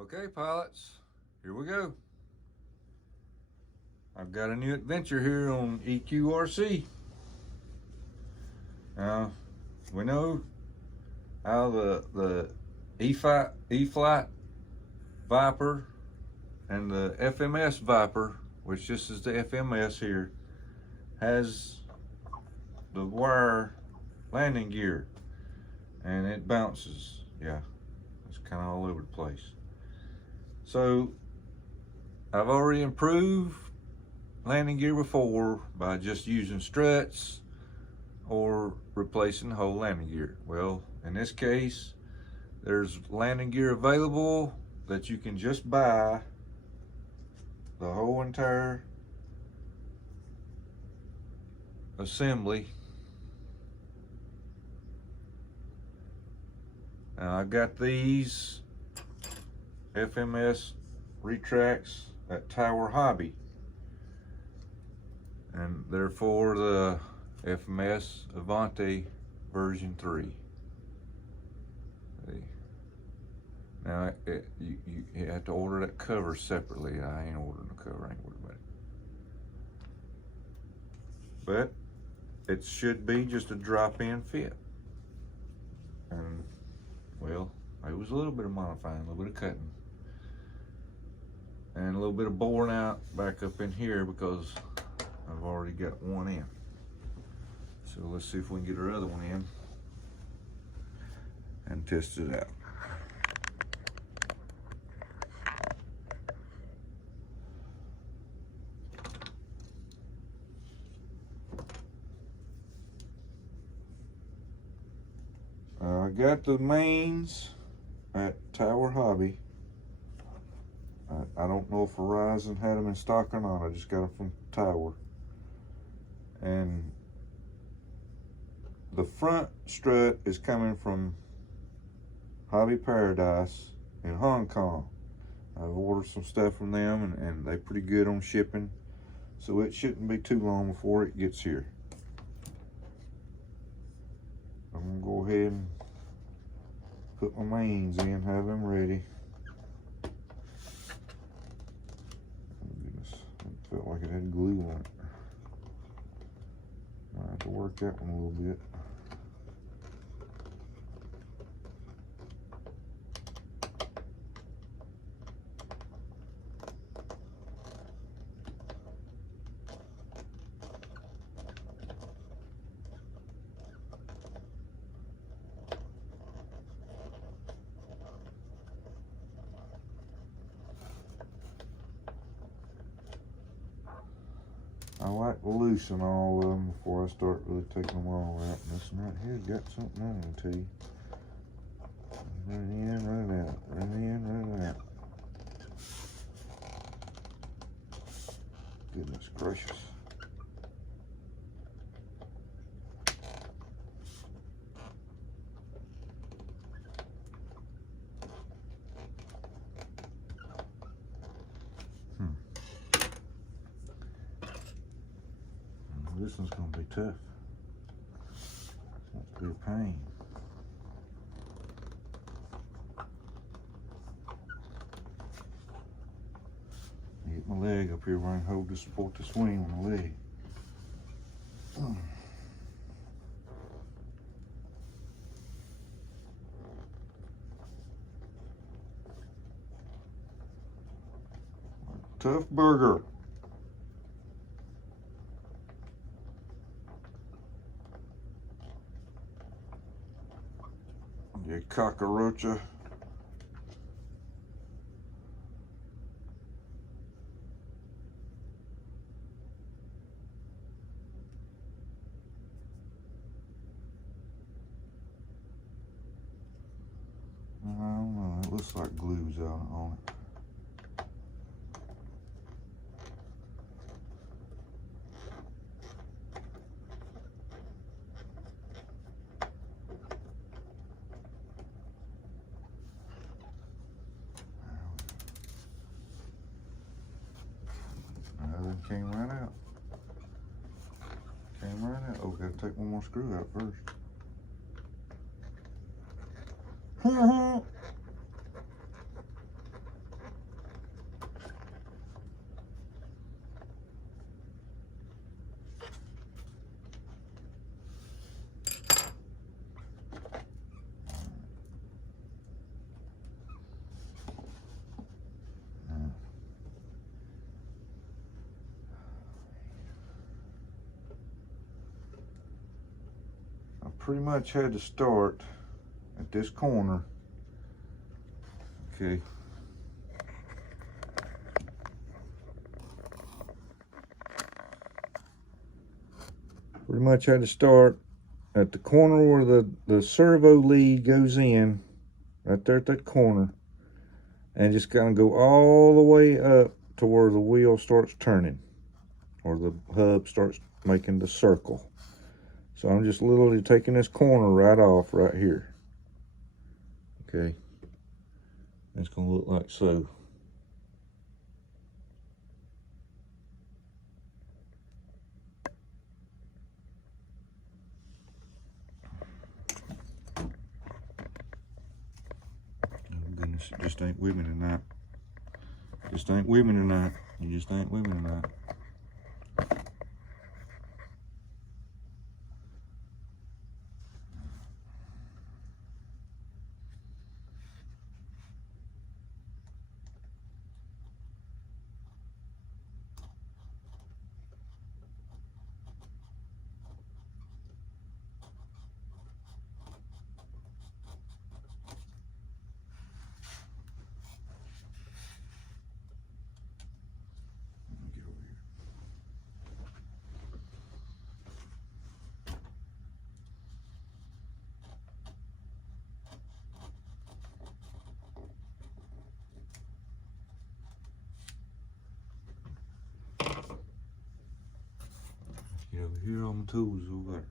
Okay, pilots, here we go. I've got a new adventure here on EQRC. Now, we know how the E-Flight Viper and the FMS Viper, which this is the FMS here, has the wire landing gear and it bounces. Yeah, it's kind of all over the place. So I've already improved landing gear before by just using struts or replacing the whole landing gear. Well, in this case, there's landing gear available that you can just buy the whole entire assembly. Now I've got these FMS Retracts at RocHobby, and they're for the FMS Avante version 3. Now you have to order that cover separately. I ain't ordering the cover, I ain't worried about it. But it should be just a drop-in fit. And well, it was a little bit of modifying, a little bit of cutting, and a little bit of boring out back up in here because I've already got one in. So let's see if we can get our other one in and test it out. I got the mains at RocHobby. I don't know if Verizon had them in stock or not. I just got them from Tower. And the front strut is coming from Hobby Paradise in Hong Kong. I've ordered some stuff from them and they're pretty good on shipping. So it shouldn't be too long before it gets here. I'm gonna go ahead and put my mains in, have them ready. Oh goodness, it felt like it had glue on it. I have to work that one a little bit. I like to loosen all of them before I start really taking them all out. And this one right here's got something on it, tell you. Run in, run out, run in, run out. Goodness gracious. This one's gonna be tough. Won't be a pain. Get my leg up here where I can hold to support the swing with my leg. Tough burger. You cockroacha. I don't know, it looks like glue's out on it. Came right out. Came right out. Oh, gotta take one more screw out first. pretty much had to start at this corner. Okay. Pretty much had to start at the corner where the servo lead goes in, right there at that corner, and just kind of go all the way up to where the wheel starts turning, or the hub starts making the circle. So I'm just literally taking this corner right off right here. Okay. It's going to look like so. Goodness, it just ain't with me tonight. Just ain't with me tonight. You just ain't with me tonight. Get over here on the tools over there.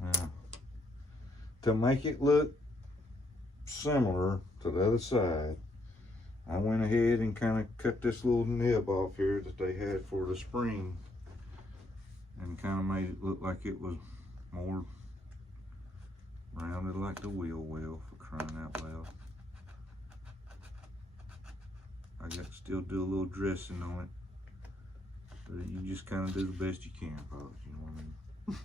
Now, to make it look similar to the other side, I went ahead and kind of cut this little nib off here that they had for the spring and kind of made it look like it was more rounded like the wheel well, for crying out loud. I got to still do a little dressing on it, but you just kind of do the best you can, folks, you know what I mean?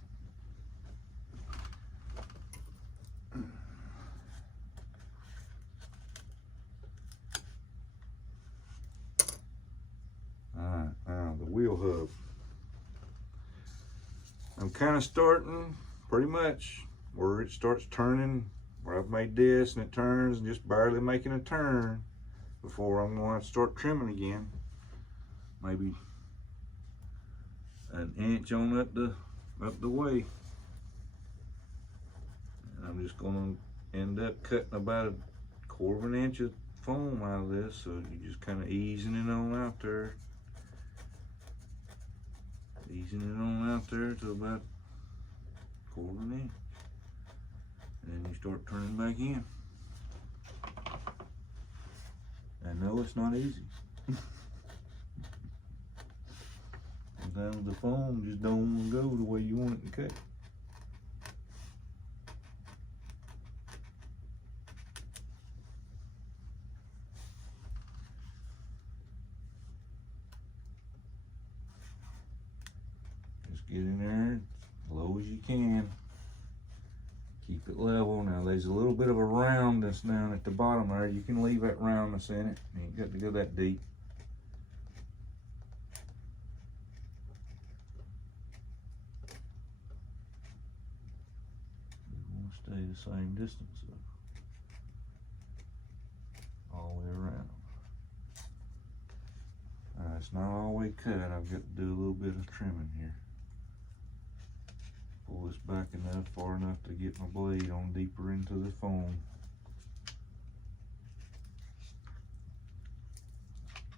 Alright, now the wheel hub. I'm kind of starting pretty much where it starts turning, where I've made this and it turns and just barely making a turn before I'm going to start trimming again. Maybe an inch on up the way. And I'm just going to end up cutting about a quarter of an inch of foam out of this, so you're just kind of easing it on out there. Easing it on out there to about a quarter of an inch. And then you start turning back in. I know it's not easy. Sometimes the foam just don't want to go the way you want it to cut. Just get in there as low as you can. Keep it level. Now there's a little bit of a roundness down at the bottom there. You can leave that roundness in it. You ain't got to go that deep. You want to stay the same distance all the way around. It's not all the way cut. I've got to do a little bit of trimming here. Pull this back enough, far enough to get my blade on deeper into the foam.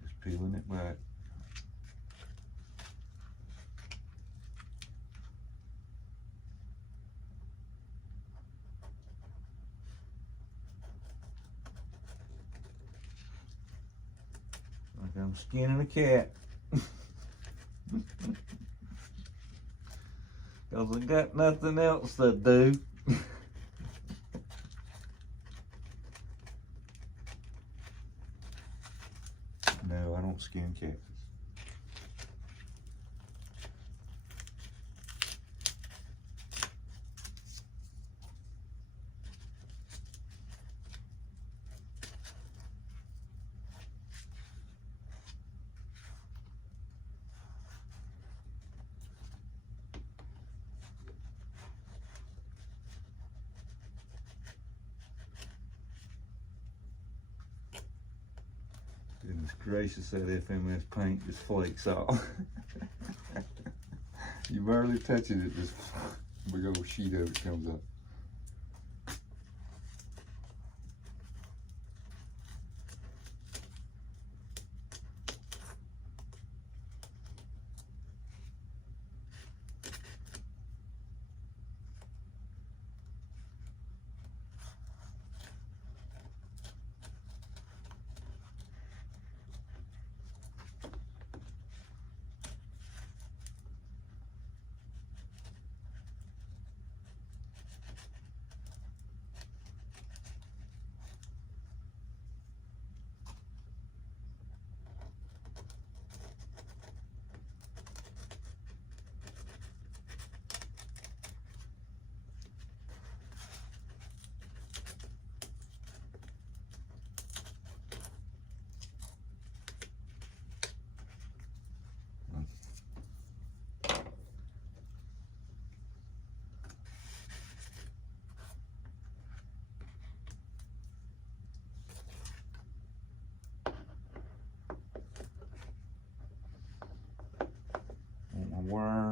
Just peeling it back. Like I'm skinning a cat. Cause I got nothing else to do. No, I don't skin cats. Goodness gracious, that FMS paint just flakes off. You barely touching it, this big old sheet of it comes up.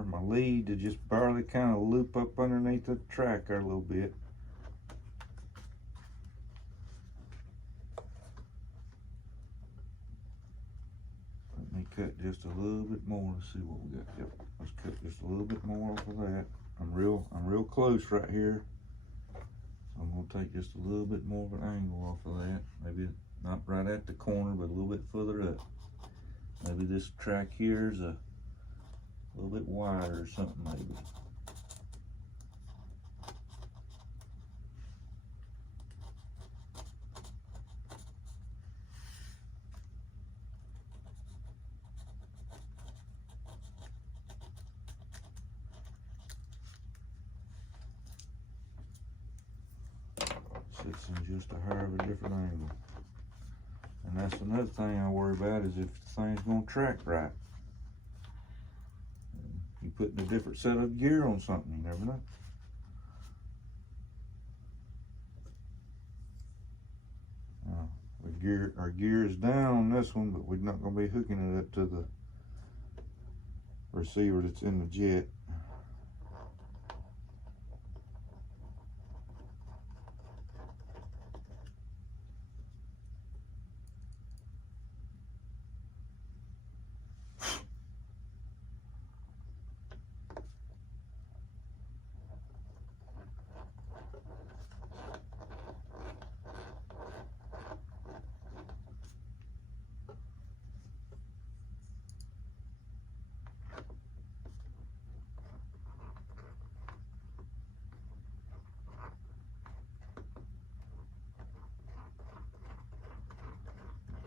My lead to just barely kind of loop up underneath the track there a little bit. Let me cut just a little bit more to see what we got. Yep, let's cut just a little bit more off of that. I'm real close right here. So I'm gonna take just a little bit more of an angle off of that. Maybe not right at the corner, but a little bit further up. Maybe this track here is a little bit wider or something, maybe. Sits in just a hair of a different angle. And that's another thing I worry about, is if the thing's gonna track right. You putting a different set of gear on something, you never know. Our gear is down on this one, but we're not going to be hooking it up to the receiver that's in the jet.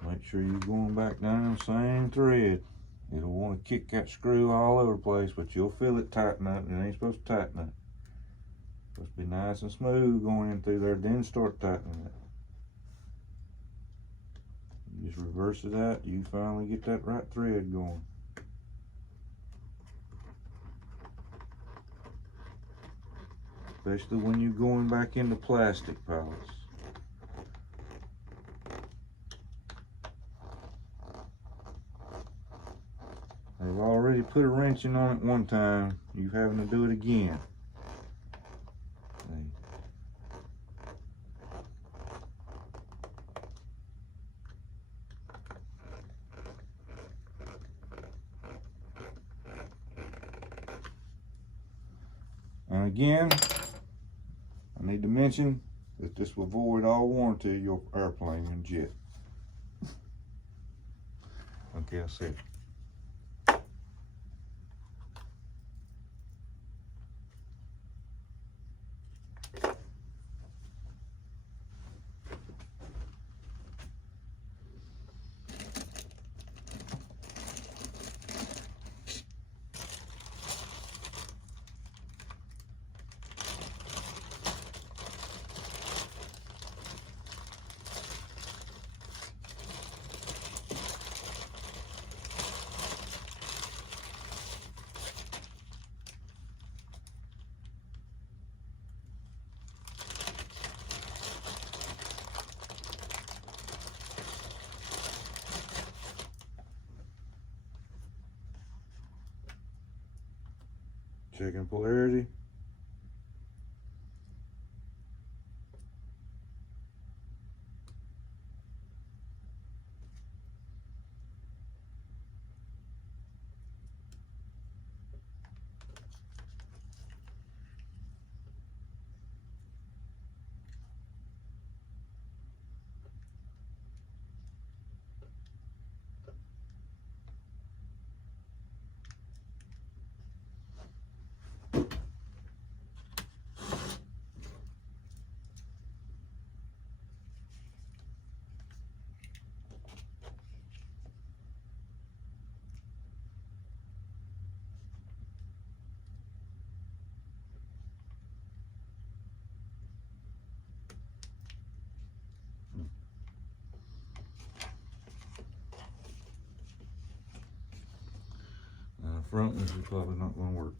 Make sure you're going back down the same thread. It'll want to kick that screw all over the place, but you'll feel it tighten up. It ain't supposed to tighten up. It's supposed to be nice and smooth going in through there, then start tightening it. You just reverse it out, you finally get that right thread going. Especially when you're going back into plastic pallets. I've already put a wrenching on it one time. You're having to do it again. See. And again, I need to mention that this will void all warranty of your airplane and jet. Okay, I said. Checking polarity. Front, this is probably not going to work.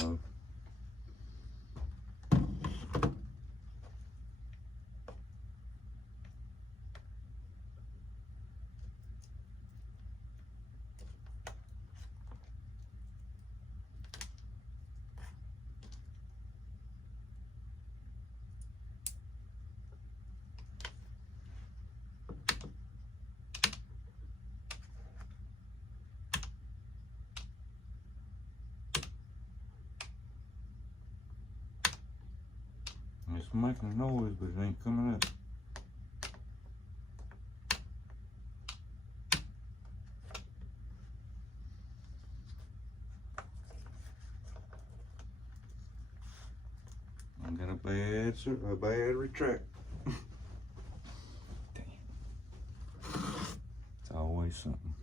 Uh-oh. It's making a noise, but it ain't coming up. I got a bad retract. Damn. It's always something.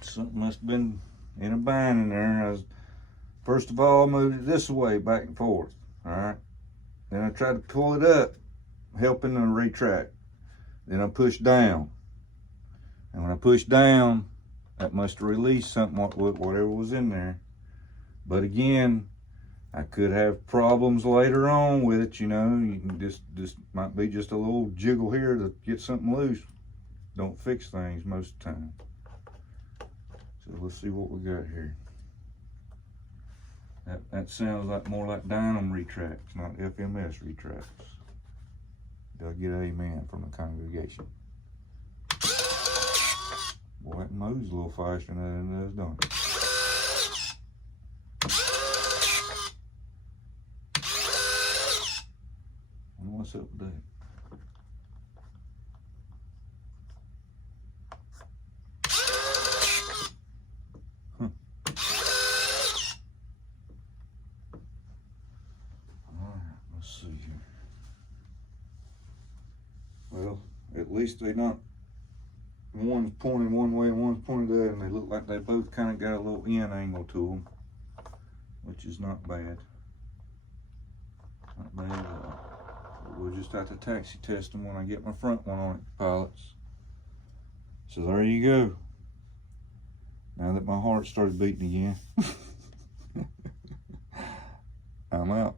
Something must have been in a bind in there. First of all, moved it this way, back and forth. All right. Then I tried to pull it up, helping to retract. Then I pushed down. And when I pushed down, that must have released something, whatever was in there. But again, I could have problems later on with it, you know. You can just might be just a little jiggle here to get something loose. Don't fix things most of the time. So let's see what we got here. That sounds like more like Dynam retracts, not FMS retracts. Do I get amen from the congregation? Boy, that moves a little faster than it does, don't it? I wonder what's up with that. Well, at least they're not, one's pointing one way and one's pointing the other, and they look like they both kind of got a little end angle to them, which is not bad. Not bad at all. But we'll just have to taxi test them when I get my front one on it, pilots. So there you go. Now that my heart started beating again, I'm out.